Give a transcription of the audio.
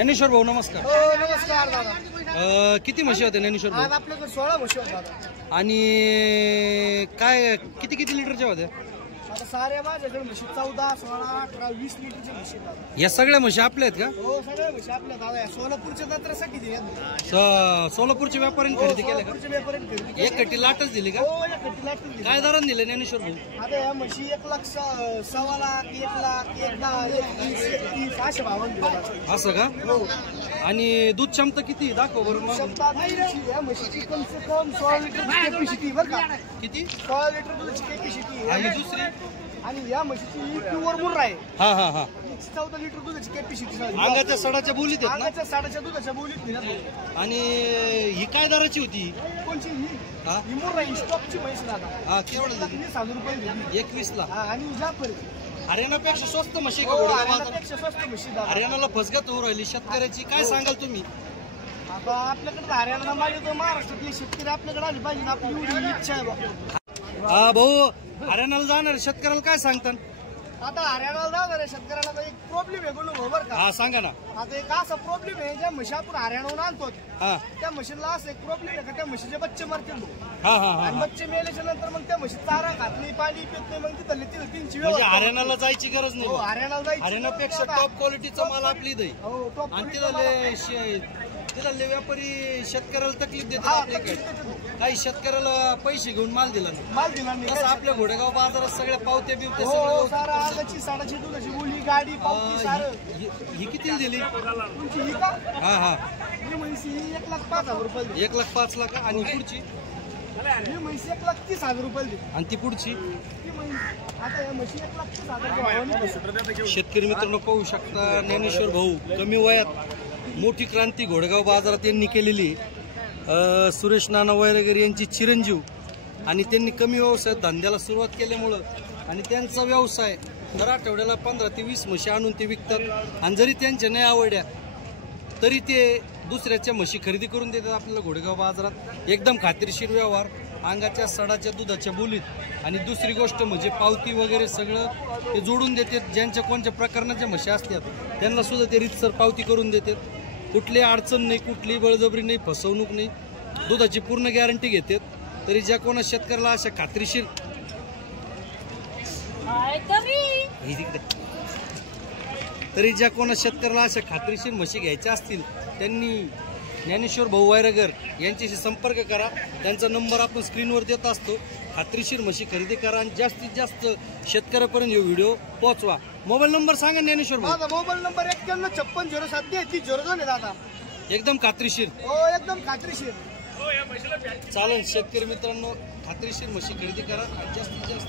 ज्ञानेश्वर भाऊ नमस्कार. नमस्कार दादा. किती म्हशी होते ज्ञानेश्वर भाऊ? आज आपल्याकडे 16 म्हशी होत्या दादा. आणि काय किती किती लिटरच्या होत्या? आता साऱ्या माझ्याकडे म्हशी 14, 16, 18, 20 लिटरच्या म्हशी दादा. या सगळ्या म्हशी आपल्या आहेत का? हो सगळ्या म्हशी आपल्या दादा. सोलापूरच्या जत्रेसाठी दिल्या. सोलापूरच्या व्यापाऱ्यांनी खरेदी केल्या का? सोलापूरच्या व्यापाऱ्यांनी खरेदी केल्या. एक कट्टी लाटच दिली का? हो एक कट्टी लाटच दिली. काय दराने दिले ज्ञानेश्वर भाऊ? आता या म्हशी 1,00,000, 1.25 लाख, 1 लाख, 1,10,000, 1,20,000, 1,30,000 अशा भावाने दिल्या. असं का? हो. आणि दूध क्षमता किती दाखव बरं मग. क्षमता या म्हशीची कम से कम 16 लिटरची कॅपॅसिटी बरं का? किती? 16 लिटर दुधाची कॅपॅसिटी. आणि दुसरी? आणि या म्हशीची प्युअर मुर्र आहे. हा हा हा. 14 लिटर दुधाची कॅपॅसिटी. अंगाच्या सडाच्या बोलीत आहेत ना? अंगाच्या साडाच्या दुधाच्या बोलीत दिल्या. आणि ही काय दराची होती? कोणची ही? हा ही मुर्र आहे. स्टॉकची म्हैस दादा. हा केवढं 20,000 रुपये दिली. 21 ला. आणि जाफर हरियाणापेक्षा स्वस्त म्हशी का? हरियाणापेक्षा स्वस्त म्हशी दादा. हरियाणाला फसगत होऊ राहिली शेतकऱ्याची. काय सांगाल तुम्ही? आता आपल्याकडे हरियाणाला मागे तो महाराष्ट्रातले शेतकरी आपल्याकडे आले पाहिजे ना. आपली एवढी इच्छा आहे बा. हा भाऊ, हरियाणाला जाणार शेतकऱ्याला काय सांगतात? आता हरियाणाला जाणार शेतकऱ्याला तर एक प्रॉब्लेम आहे बोलू बरं का? हा सांगा ना. आता एक असा प्रॉब्लेम आहे ज्या म्हशी आपण हरियाणाहून आणतो हा त्या म्हशीला असं एक प्रॉब्लेम आहे का त्या म्हशीचे बच्चे मरतील. हा हा आणि हा. बच्चे मेल्याच्या नंतर मग त्या म्हशी चारा खात नाही, पाणी पित नाही. मग तिथले तीनची म्हणजे व्यवस्था. हरियाणाला जायची गरज हो नाही. हरियाणाला जायचं. हरियाणापेक्षा टॉप क्वालिटीचा माल आपली दही. हो टॉप आणि तिथले व्यापारी शेतकऱ्याला तकलीफ देतात. आपल्याकडे काही शेतकऱ्याला पैसे घेऊन माल दिला नाही. माल दिला नाही. तसं आपल्या घोडेगाव बाजारात सगळ्या पावत्या बिवत्या हो सगळं सारा आगाची साडाची दुधाची बोली गाडी पावती सारं. ही किती दिली? तुमची ही का? हा हा. ही म्हैस 1,05,000 रुपये दिली. 1,05,000 ला का? आणि पुढची? ही म्हैस 1,30,000 रुपये दिली. आणि ती पुढची? ही म्हैस आता या म्हशी 1,30,000 शेतकरी मित्रांनो पाहू शकता ज्ञानेश्वर भाऊ कमी वयात मोठी क्रांती घोडगाव बाजारात यांनी केलेली. सुरेश नाना वैरगर यांची चिरंजीव आणि त्यांनी कमी व्यवसायात धंद्याला सुरुवात केल्यामुळं आणि त्यांचा व्यवसाय दर आठवड्याला 15 ते 20 म्हशी आणून ते विकतात. आणि जरी त्यांच्या नाही आवडल्या तरी ते दुसऱ्याच्या म्हशी खरेदी करून देतात आपल्याला घोडगाव बाजारात. एकदम खात्रीशीर व्यवहार, अंगाच्या सडाच्या दुधाच्या बोलीत. आणि दुसरी गोष्ट म्हणजे पावती वगैरे सगळं ते जोडून देतात. ज्यांच्या कोणत्या प्रकारच्या म्हशी असतात त्यांना सुद्धा ते रीतसर पावती करून देतात. कुठली अडचण नाही, कुठली बळजबरी नाही, फसवणूक नाही, दुधाची पूर्ण गॅरंटी घेतात. तरी ज्या कोणा शेतकऱ्याला अशा खात्रीशीर तरी ज्या कोणा शेतकऱ्याला अशा खात्रीशीर म्हशी घ्यायच्या असतील त्यांनी ज्ञानेश्वर भाऊ वैरगर यांच्याशी संपर्क करा. त्यांचा नंबर आपण स्क्रीनवर देत असतो. खात्रीशीर म्हशी खरेदी करा आणि जास्तीत जास्त शेतकऱ्यापर्यंत हे व्हिडिओ पोहोचवा. मोबाईल नंबर सांगा ज्ञानेश्वर भाऊ. माझा मोबाईल नंबर 9156073002 आहे दादा. एकदम खात्रीशीर. हो एकदम खात्रीशीर. चालेल शेतकरी मित्रांनो, खात्रीशीर म्हशी खरेदी करा. जास्तीत जास्त